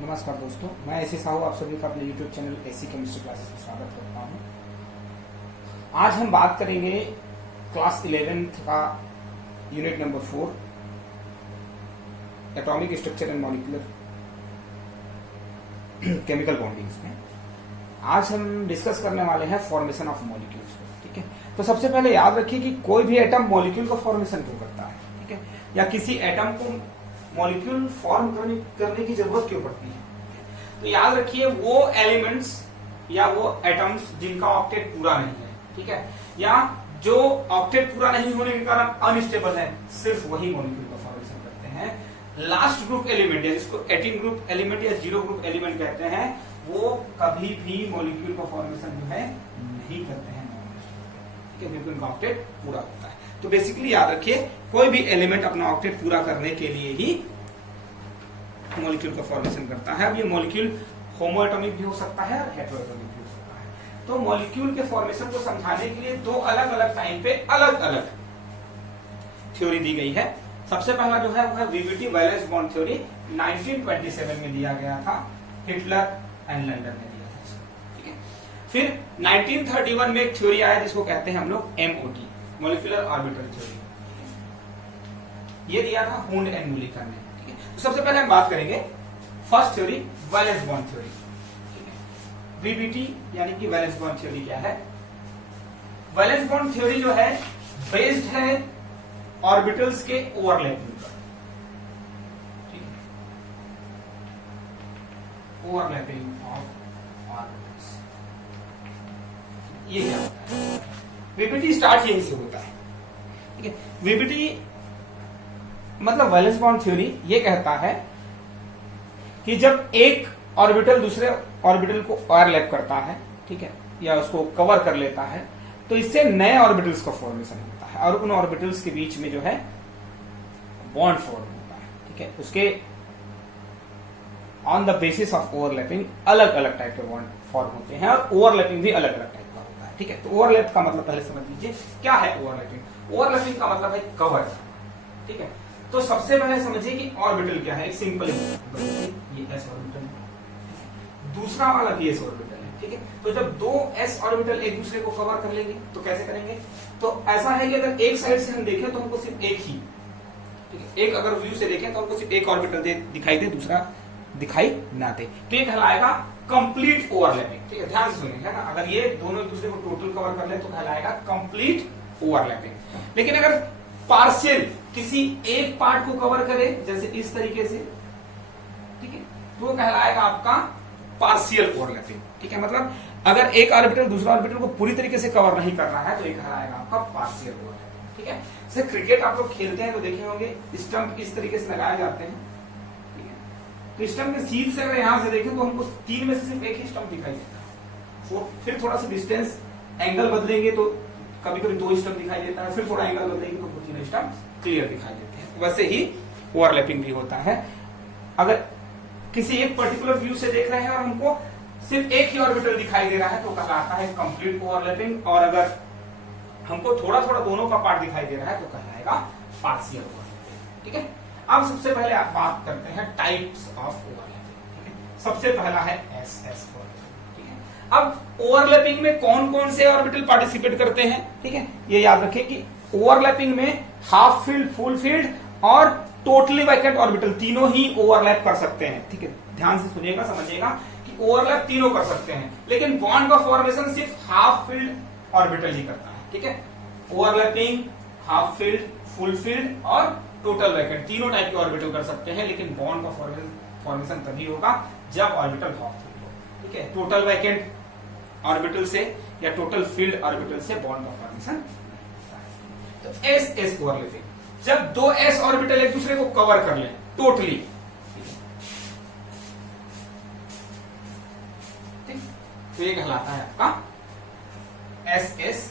नमस्कार दोस्तों, मैं ऐसे साहू आप सभी का अपने YouTube channel AC chemistry classes में स्वागत करता हूं। आज हम बात करेंगे क्लास 11th का unit number 4 atomic structure and molecular chemical bondings में। आज हम डिस्कस करने वाले हैं फॉर्मेशन ऑफ मॉलिक्यूल्स को। ठीक है, तो सबसे पहले याद रखिए कि कोई भी एटम मॉलिक्यूल का फॉर्मेशन क्यों करता है। ठीक है, या किसी एटम को मॉलिक्यूल फॉर्म करने की जरूरत क्यों पड़ती है। तो याद रखिए वो एलिमेंट्स या वो एटम्स जिनका ऑक्टेट पूरा नहीं है, ठीक है, या जो ऑक्टेट पूरा नहीं होने के कारण अनस्टेबल है, सिर्फ वही मॉलिक्यूल का फॉर्मेशन करते हैं। लास्ट ग्रुप एलिमेंट या जिसको 18 ग्रुप एलिमेंट या 0 ग्रुप एलिमेंट कहते हैं, वो कभी भी मॉलिक्यूल का फॉर्मेशन जो है नहीं करते हैं, क्योंकि उनका ऑक्टेट पूरा होता है। तो बेसिकली याद रखिए कोई भी एलिमेंट अपना ऑक्टेट पूरा करने के लिए ही मॉलिक्यूल का फॉर्मेशन करता है। अब ये मॉलिक्यूल होमोएटॉमिक भी हो सकता है और हेटेरोएटॉमिक भी हो सकता है। तो मॉलिक्यूल के फॉर्मेशन को समझाने के लिए दो अलग अलग टाइम पे अलग अलग थ्योरी दी गई है। सबसे पहला जो है वो है वीबीटी वैलेंस बॉन्ड थ्योरी, 1927 में दिया गया था, हिटलर एंड लंदन ने दिया था। ठीक है, फिर 1931 में एक थ्योरी आया जिसको कहते हैं हम लोग एमओटी, मॉलिक्यूलर ऑर्बिटल थ्योरी। ये दिया था हुंड एंड मुलिकर ने। ठीक है, तो सबसे पहले हम बात करेंगे first theory, valence bond theory. ठीक है, वीबीटी यानी कि वैलेंस बॉन्ड थ्योरी क्या है। वैलेंस बॉन्ड थ्योरी जो है बेस्ड है ऑर्बिटल्स के ओवरलैपिंग पर। ठीक है, ओवरलैपिंग ऑफ ऑर्बिटल्स, ये क्या होता है। वीबीटी स्टार्ट यहीं से होता है। ठीक है, वीबीटी मतलब वैलेंस बॉन्ड थ्योरी ये कहता है कि जब एक ऑर्बिटल दूसरे ऑर्बिटल को ओवरलैप करता है, ठीक है, या उसको कवर कर लेता है, तो इससे नए ऑर्बिटल्स का फॉर्मेशन होता है और उन ऑर्बिटल्स के बीच में जो है बॉन्ड फॉर्म होता है। ठीक है, उसके on the basis of overlapping अलग अलग टाइप के बॉन्ड फॉर्म होते हैं और ओवरलैपिंग भी अलग अलग टाइप का होता है। ठीक है, तो ओवरलैप का मतलब पहले समझ लीजिए क्या है ओवरलैपिंग। ओवरलैपिंग का मतलब है कवर। ठीक है, तो सबसे पहले समझिए कि ऑर्बिटल क्या है। एक सिंपल ये एस ऑर्बिटल, दूसरा वाला भी एस ऑर्बिटल है। ठीक है, तो जब दो एस ऑर्बिटल एक दूसरे को कवर कर लेंगे तो कैसे करेंगे। तो ऐसा है कि अगर एक साइड से हम देखें तो हमको सिर्फ एक ही, ठीक है, एक अगर व्यू से देखें तो हमको सिर्फ एक ऑर्बिटल दिखाई दे, दूसरा दिखाई ना दे, तो ये कहलाएगा कंप्लीट ओवरलैपिंग। ठीक है, ध्यान से सुनिए ना, अगर ये दोनों एक दूसरे को टोटल कवर कर ले तो कहलाएगा कंप्लीट ओवरलैपिंग। लेकिन अगर पार्शियल किसी एक पार्ट को कवर करे, जैसे इस तरीके से, ठीक है, तो वो कहलाएगा आपका पार्शियल ओवरलैपिंग। ठीक है, मतलब अगर एक ऑर्बिटल दूसरा ऑर्बिटल को पूरी तरीके से कवर नहीं कर रहा है तो ये कहलाएगा आपका पार्शियल ओवरलैपिंग। ठीक है, जैसे क्रिकेट आप लोग खेलते हैं तो देखे होंगे स्टंप इस तरीके से लगाए जाते हैं। ठीक है, तो स्टंप के सीध से अगर यहां से देखें तो हमको तीन में से सिर्फ एक ही स्टंप दिखाई देता है। फिर थोड़ा सा डिस्टेंस एंगल बदलेंगे तो कभी कभी दो स्टंप दिखाई देता है, फिर थोड़ा एंगल बदलेंगे तो तीन स्टंप क्लियर दिखाई देते हैं। वैसे ही ओवरलैपिंग भी होता है। अगर किसी एक पर्टिकुलर व्यू से देख रहे हैं और हमको सिर्फ एक ही ऑर्बिटल दिखाई दे रहा है तो कहलाता है कंप्लीट ओवरलैपिंग, और अगर हमको थोड़ा थोड़ा दोनों का पार्ट दिखाई दे रहा है तो कहलाएगा पार्शियल ओवरलैपिंग। ठीक है, अब सबसे पहले आप बात करते हैं टाइप्स ऑफ ओवरलैपिंग। ठीक है, सबसे पहला है एस एस ओवरलैपिंग। ठीक है, अब ओवरलैपिंग में कौन कौन से ऑर्बिटल पार्टिसिपेट करते हैं। ठीक है, ये याद रखें कि ओवरलैपिंग में हाफ फील्ड, फुल फील्ड और टोटली वैकेंट ऑर्बिटल तीनों ही ओवरलैप कर सकते हैं। ठीक है, ध्यान से सुनिएगा, समझिएगा कि ओवरलैप तीनों कर सकते हैं, लेकिन बॉन्ड का फॉर्मेशन सिर्फ हाफ फील्ड ऑर्बिटल ही करता है। ठीक है, overlapping, half field, full field और टोटल वैकेंट तीनों टाइप के ऑर्बिटल कर सकते हैं, लेकिन बॉन्ड का फॉर्मेशन तभी होगा जब ऑर्बिटल हाफ फील्ड हो। ठीक है, टोटल वैकेंट ऑर्बिटल से या टोटल फील्ड ऑर्बिटल से बॉन्ड का फॉर्मेशन। तो एस एस ओवरलैपिंग, जब दो एस ऑर्बिटल एक दूसरे को कवर कर लें टोटली, ठीक, तो ये कहलाता है आपका एस एस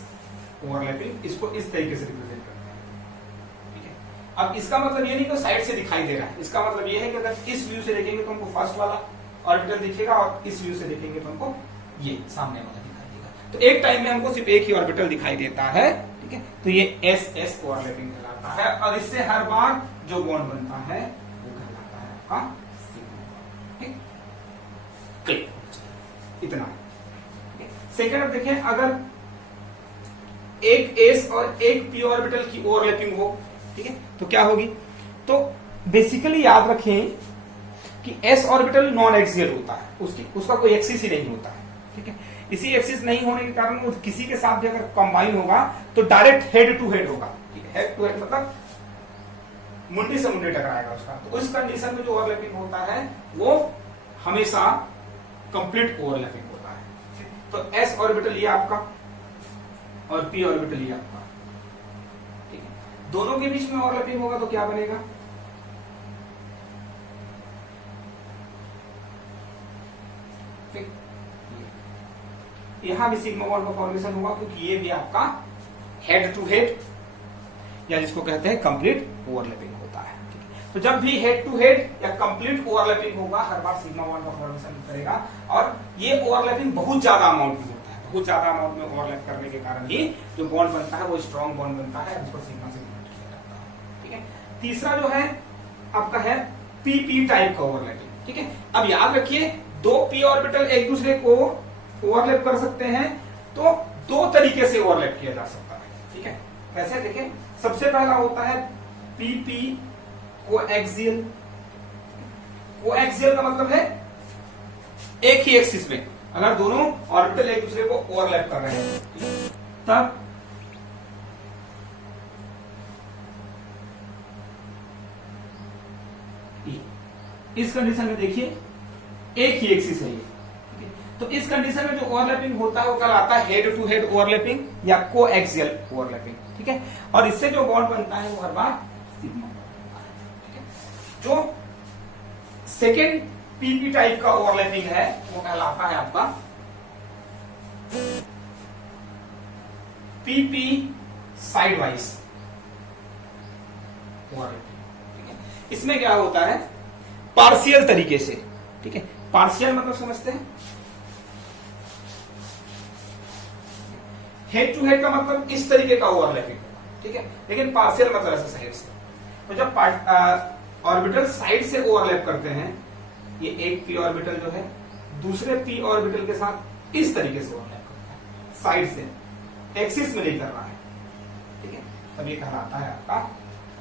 ओवरलैपिंग। इसको इस तरीके से रिप्रेजेंट करते हैं। ठीक है, अब इसका मतलब ये नहीं कि साइड से दिखाई दे रहा है, इसका मतलब ये है कि अगर इस व्यू से देखेंगे तो हमको फर्स्ट वाला ऑर्बिटल दिखेगा और इस व्यू से देखेंगे तो हमको ये सामने वाला दिखाई देगा। तो एक टाइम में हमको सिर्फ एक ही ऑर्बिटल दिखाई देता है। ठीक है, तो ये एस एस ओवरलैपिंग कहलाता है और इससे हर बार जो बॉन्ड बनता है वो कहलाता है आपका सिग्मा बॉन्ड। ठीक, इतना। सेकेंड अब देखें, अगर एक एस और एक पी ऑर्बिटल की ओवरलैपिंग हो, ठीक है, तो क्या होगी? तो बेसिकली याद रखें कि एस ऑर्बिटल नॉन एक्सियल होता है, उसका कोई एक्सिस ही नहीं होता है, ठीक है। इसी एक्सिस नहीं होने के कारण वो किसी के साथ भी अगर कंबाइन होगा तो डायरेक्ट हेड टू हेड होगा, ठीक है। हेड टू हेड मतलब मुंडी से मुंडी टकराएगा उसका। तो उस कंडीशन में जो ओवरलैपिंग होता है वो हमेशा कंप्लीट ओवरलैपिंग होता है। तो एस ऑर्बिटल ये आपका और पी ऑर्बिटल ये आपका, ठीक है। दोनों के बीच में ओवरलैपिंग होगा तो क्या बनेगा? यहां भी सिग्मा बॉन्ड का फॉर्मेशन होगा क्योंकि ये भी आपका हेड टू हेड या जिसको कहते हैं कंप्लीट ओवरलैपिंग होता है, ठीक है। तो जब भी हेड टू हेड या कंप्लीट ओवरलैपिंग होगा हर बार सिग्मा बॉन्ड का फॉर्मेशन करेगा। और ये ओवरलैपिंग बहुत ज्यादा अमाउंट में होता है, बहुत ज्यादा अमाउंट में ओवरलैप करने के कारण ही जो बॉन्ड बनता है वो स्ट्रॉन्ग बॉन्ड बनता है, जिसको सिग्मा से डिनोट किया जाता है, ठीक है। तीसरा जो है आपका है पीपी टाइप का ओवरलैपिंग, ठीक है। अब याद रखिए, दो पी ऑर्बिटल एक दूसरे को ओवरलैप कर सकते हैं तो दो तरीके से ओवरलैप किया जा सकता है, ठीक है। कैसे? देखें, सबसे पहला होता है पीपी कोएक्सियल। कोएक्सियल का मतलब है एक ही एक्सिस में अगर दोनों ऑर्बिटल एक दूसरे को ओवरलैप कर रहे हैं, तब इस कंडीशन में देखिए एक ही एक्सिस है ये, तो इस कंडीशन में जो ओवरलैपिंग होता है वो कहलाता है हेड टू हेड ओवरलैपिंग या कोएक्सियल ओवरलैपिंग, ठीक है। और इससे जो बॉन्ड बनता है वो हर बार सिग्मा बनता है, ठीक है। जो सेकेंड पीपी टाइप का ओवरलैपिंग है वो कहलाता है आपका पीपी साइड वाइज ओवरलैपिंग, ठीक है। इसमें क्या होता है? पार्शियल तरीके से, ठीक है। पार्शियल मतलब समझते हैं, हेड टू हेड का मतलब इस तरीके का ओवरलैपिंग होगा, ठीक है। लेकिन पार्शियल मतलब ऐसे साइड से। तो जब ऑर्बिटल साइड से ओवरलैप करते हैं, ये एक पी ऑर्बिटल जो है दूसरे पी ऑर्बिटल के साथ इस तरीके से ओवरलैप करता है, साइड से, एक्सिस में नहीं कर रहा है, ठीक है। तब ये कहलाता है आपका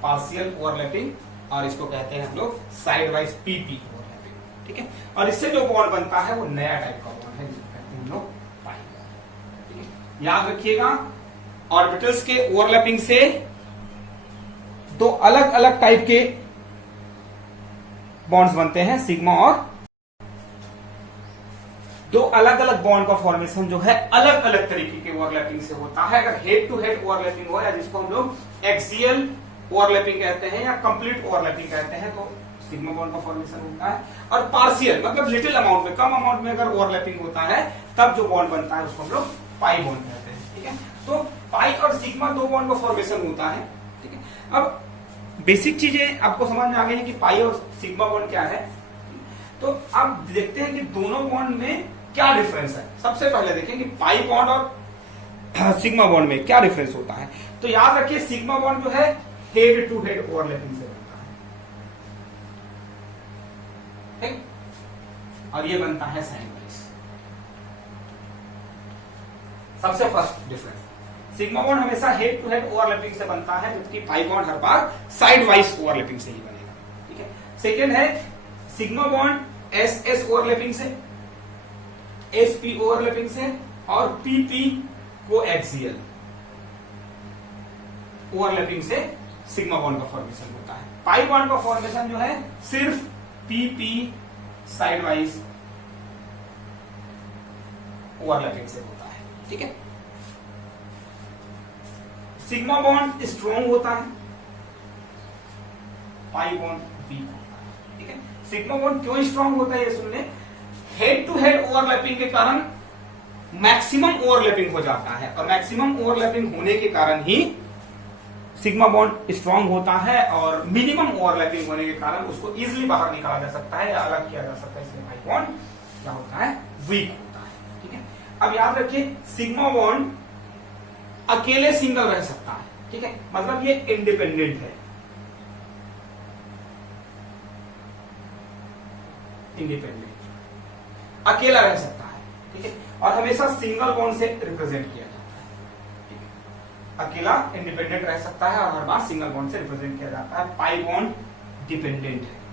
पार्शियल ओवरलैपिंग और इसको कहते हैं हम लोग साइड वाइज पीपी ओवरलैपिंग, ठीक है। और इससे जो बॉन्ड बनता है वो नया टाइप का बॉन्ड है जिसको कहते हैं हम लोग पाई बॉन्ड, ठीक है। याद रखिएगा, ऑर्बिटल्स के ओवरलैपिंग से दो अलग अलग टाइप के बॉन्ड्स बनते हैं, सिग्मा और दो अलग अलग बॉन्ड का फॉर्मेशन जो है अलग अलग तरीके के ओवरलैपिंग से होता है। अगर हेड टू हेड ओवरलैपिंग हो या जिसको हम लोग एक्सियल ओवरलैपिंग कहते हैं या कंप्लीट ओवरलैपिंग कहते हैं तो सिग्मा बॉन्ड का फॉर्मेशन होता है। और पार्शियल मतलब लिटिल अमाउंट में, कम अमाउंट में अगर ओवरलैपिंग होता है तब जो बॉन्ड बनता है उसको हम लोग पाई बॉन्ड कहते हैं, ठीक है। तो पाई और सिग्मा दो बॉन्ड का फॉर्मेशन होता है, ठीक है। अब बेसिक चीजें आपको समझ में आ गई है कि पाई और सिग्मा बॉन्ड क्या है। तो अब देखते हैं कि दोनों बॉन्ड में क्या डिफरेंस है। सबसे पहले देखें कि पाई बॉन्ड और सिग्मा बॉन्ड में क्या डिफरेंस होता है। तो याद रखिए, सिग्मा बॉन्ड जो है हेड टू हेड ओवरलैपिंग से बनता है, ठीक, और ये बनता है साइड वाइज। सबसे फर्स्ट डिफरेंस, सिग्मा बॉन्ड हमेशा हेड टू हेड ओवरलैपिंग से बनता है, जबकि पाई बॉन्ड हर बार साइड वाइज ओवरलैपिंग से ही बनेगा, ठीक है। सेकेंड है sigma bond S S overlapping से, एस पी ओवरलैपिंग से और पी पी कोएक्सियल ओवरलैपिंग से सिग्मा बॉन्ड का फॉर्मेशन होता है। पाई बॉन्ड का फॉर्मेशन जो है सिर्फ P P side wise overlapping से होता है, ठीक है। सिग्मा बॉन्ड स्ट्रॉन्ग होता है, पाई बॉन्ड वीक होता है, ठीक है। सिग्मा बॉन्ड क्यों स्ट्रॉन्ग होता है ये सुन ले। हेड टू हेड ओवरलैपिंग के कारण मैक्सिमम ओवरलैपिंग हो जाता है और मैक्सिमम ओवरलैपिंग होने के कारण ही सिग्मा बॉन्ड स्ट्रॉन्ग होता है और मिनिमम ओवरलैपिंग होने के कारण उसको इजीली बाहर निकाला जा सकता है या अलग किया जा सकता है, इसलिए पाई बॉन्ड क्या होता है? वीक होता है, ठीक है। अब याद रखिए, सिग्मा बॉन्ड अकेले सिंगल रह सकता है, ठीक है, मतलब ये इंडिपेंडेंट है, इंडिपेंडेंट अकेला रह सकता है, ठीक है, और हमेशा सिंगल बॉन्ड से रिप्रेजेंट किया जाता है, ठीक है। अकेला इंडिपेंडेंट रह सकता है और हर बार सिंगल बॉन्ड से रिप्रेजेंट किया जाता है। पाई बॉन्ड डिपेंडेंट है,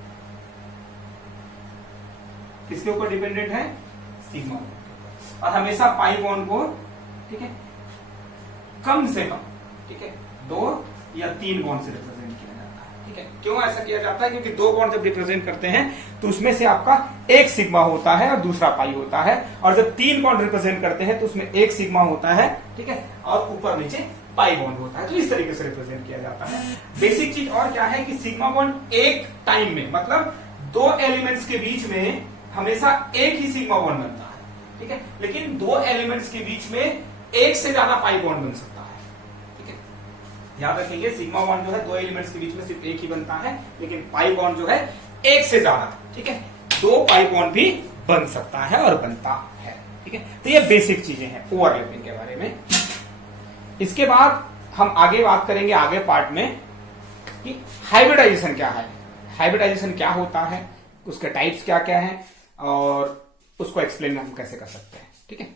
किसके ऊपर डिपेंडेंट है? सिग्मा बॉन्ड के ऊपर। और हमेशा पाई बॉन्ड को, ठीक है, कम से कम, ठीक है, 2 या 3 बॉन्ड से रिप्रेजेंट किया जाता है, ठीक है। क्यों ऐसा किया जाता है? क्योंकि 2 बॉन्ड जब रिप्रेजेंट करते हैं तो उसमें से आपका एक सिग्मा होता है और दूसरा पाई होता है, और जब 3 बॉन्ड रिप्रेजेंट करते हैं तो उसमें एक सिग्मा होता है, ठीक है, और ऊपर नीचे पाई बॉन्ड होता है। तो इस तरीके से रिप्रेजेंट किया जाता है। बेसिक चीज और क्या है कि सिग्मा बॉन्ड एक टाइम में, मतलब 2 एलिमेंट्स के बीच में हमेशा एक ही सिग्मा बॉन्ड बनता है, ठीक है, लेकिन 2 एलिमेंट्स के बीच में एक से ज्यादा पाई बॉन्ड बन सकता है, ठीक है। याद रखेंगे, सिग्मा बॉन्ड जो है 2 एलिमेंट्स के बीच में सिर्फ एक ही बनता है, लेकिन पाई बॉन्ड जो है एक से ज्यादा, ठीक है, 2 पाई बॉन्ड भी बन सकता है और बनता है, ठीक है। तो ये बेसिक चीजें हैं ओवरलैपिंग के बारे में। इसके बाद हम आगे बात करेंगे आगे पार्ट में कि हाइब्रिडाइजेशन क्या है, हाइब्रिडाइजेशन क्या होता है, उसके टाइप्स क्या क्या हैं और उसको एक्सप्लेन हम कैसे कर सकते हैं, ठीक है।